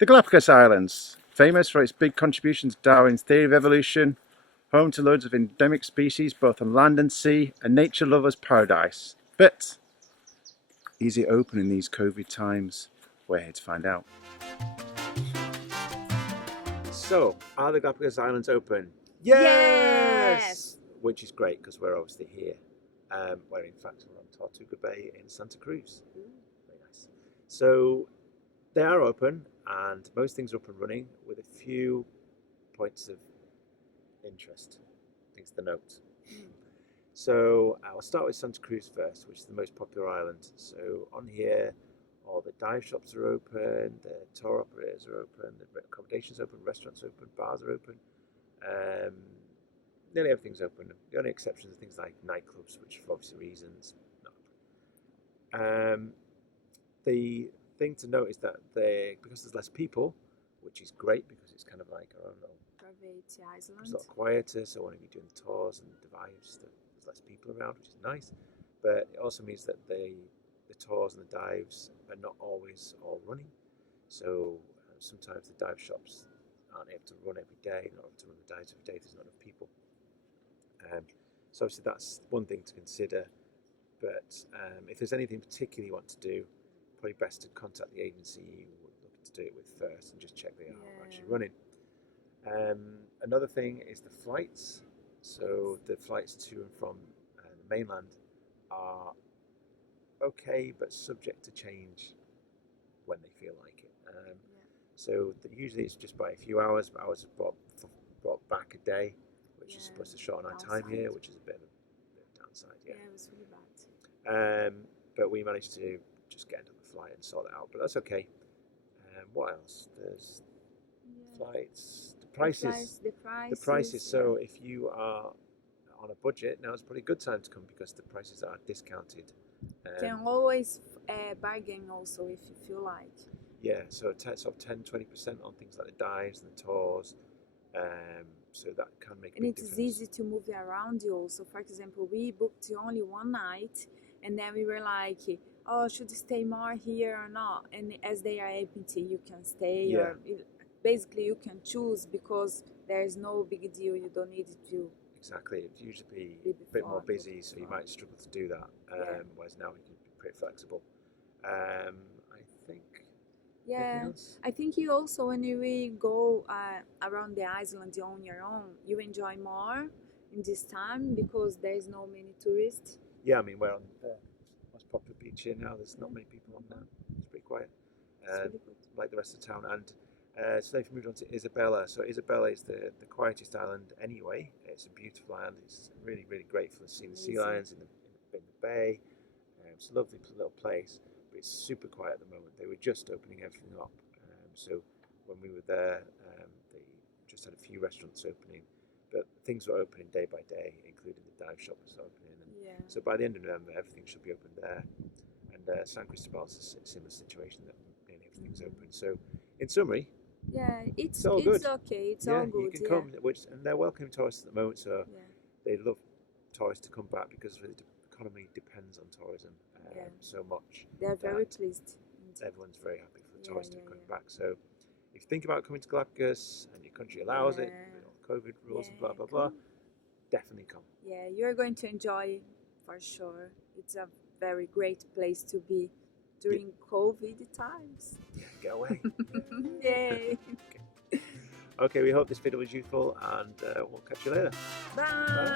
The Galapagos Islands, famous for its big contributions to Darwin's theory of evolution, home to loads of endemic species both on land and sea, a nature lover's paradise. But is it open in these COVID times? We're here to find out. So, are the Galapagos Islands open? Yes! Which is great because we're obviously here. Where in fact we're on Tortuga Bay in Santa Cruz. Very nice. So they are open and most things are up and running with a few points of interest, things to note. So I'll start with Santa Cruz first, which is the most popular island. So on here, all the dive shops are open, the tour operators are open, the accommodations open, restaurants open, bars are open. Nearly everything's open. The only exceptions are things like nightclubs, which for obvious reasons not open. The thing to note is that because there's less people, which is great because it's kind of like, I don't know, Private island. it's a lot quieter, so when you're doing the tours and the dives, there's less people around, which is nice. But it also means that the tours and the dives are not always all running. So sometimes the dive shops aren't able to run every day, not able to run the dives every day if there's not enough people. So obviously that's one thing to consider. But if there's anything particular you want to do, probably best to contact the agency you would look to do it with first and just check they are actually running. Another thing is the flights. So the flights to and from the mainland are okay, but subject to change when they feel like it. So usually it's just by a few hours, but hours are brought back a day, which is supposed to shorten our time here, which is a bit of a downside. Yeah, it was really bad. But we managed to just get into the flight and sort it out, but that's okay. What else? There's flights, the prices. The prices. So if you are on a budget, now is probably a good time to come because the prices are discounted. Can always bargain also if you feel like. Yeah, so sort of 10-20% on things like the dives and the tours. So that can make a big difference. And it's easy to move around you also. For example, we booked only one night and then we were like, oh, should we stay more here or not? And as they are empty, you can stay or basically you can choose because there is no big deal. You don't need to. Exactly. It'd usually be a bit more busy, so you might struggle to do that. Whereas now you can be pretty flexible. I think. Yeah, I think you also when you go around the island on your own, you enjoy more in this time because there is no many tourists. Yeah, I mean we're on the most popular beach here now. There's not many people on that. It's pretty quiet, really good. like the rest of town. And so they've moved on to Isabella. So Isabella is the quietest island anyway. It's a beautiful island. It's really great for seeing the sea lions in the bay. It's a lovely little place. But it's super quiet at the moment. They were just opening everything up. So when we were there, they just had a few restaurants opening, but things were opening day by day, including the dive shop was opening. And so by the end of November, everything should be open there. And San Cristobal is a similar situation that nearly everything's open. So in summary, it's all good. Okay. It's all good. You can come, and they're welcoming tourists at the moment. So they love tourists to come back because the economy depends on tourism so much. They're very pleased. Everyone's very happy for the tourists to come back. So if you think about coming to Galapagos and your country allows it, with all COVID rules and blah blah blah, definitely come. Yeah, you're going to enjoy for sure. It's a very great place to be during COVID times. Yeah, get away. Yay. Okay, we hope this video was useful and we'll catch you later. Bye.